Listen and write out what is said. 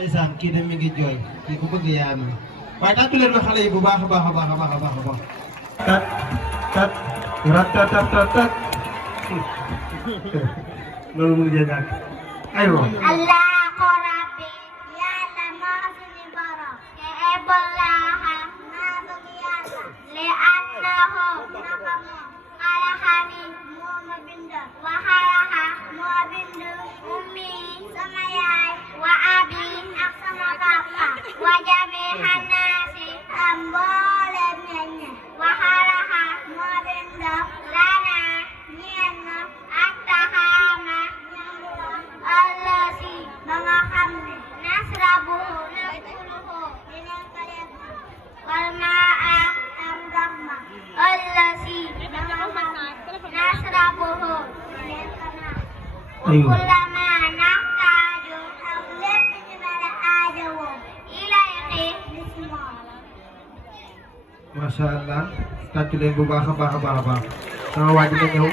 ndeysaan kii de mi ngi jooy kii ku bëgg yaayam la waaye tàccu leen ma xale yi bu baax a baax a baax a baax a baax a baax tat tat ratatatat loolu mu ngi jee ñàkk aywa Allahu Rabbi yàlla moo suñu borom te ebolaha maa bëgg yàlla li annahu naka moom xalaxani moo ma bind wa xalaxa moo bind ummi sama yaay wa abi ak sama papa wa jamiha naasi ak mboolem ñeñ wa xalaxa moo bind lana ñenn ak taxaama Allah si ba nga xam ne nasrabuhu nakuluhu dinañ ko lekk wal maa am ndox ma Allah si ba nga xam ne nasrabuhu dinañ ko naan wa kullama naxtaaju ak lépp ñu nar a aajowoo ilayhi bis moom. Masha Allah tàccu leen bu baax a baax a baax a baax sama waa ji na ñëw